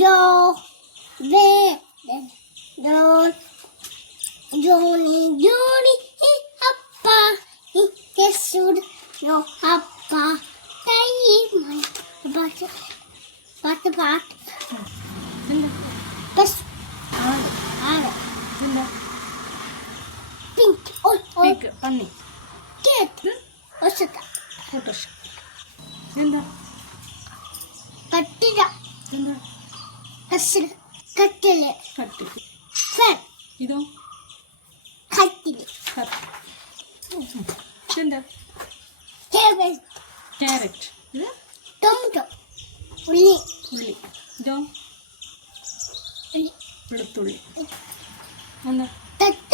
ജോ വേ John Johnny Johnny അപ്പ കെസുഡ് no അപ്പ കൈ പാട്ട് പാട്ട് പാട്ട് ബസ് ആട് പിങ്ക് പിക്ക് പന്നി കേട്ട് ഒസക്ക ഫോട്ടോഷ എന്താ കട്ടില എന്താ കസിൽ കട്ടില് കട്ടി ഫാൻ ഇതോ കട്ടില് എന്താ കേബേജ് ക്യാരറ്റ് ഇത് ടൊമാറ്റോ ഉള്ളി ഉള്ളി ഇതോ ഉള്ളി വെളുത്തുള്ളി എന്താ തട്ട്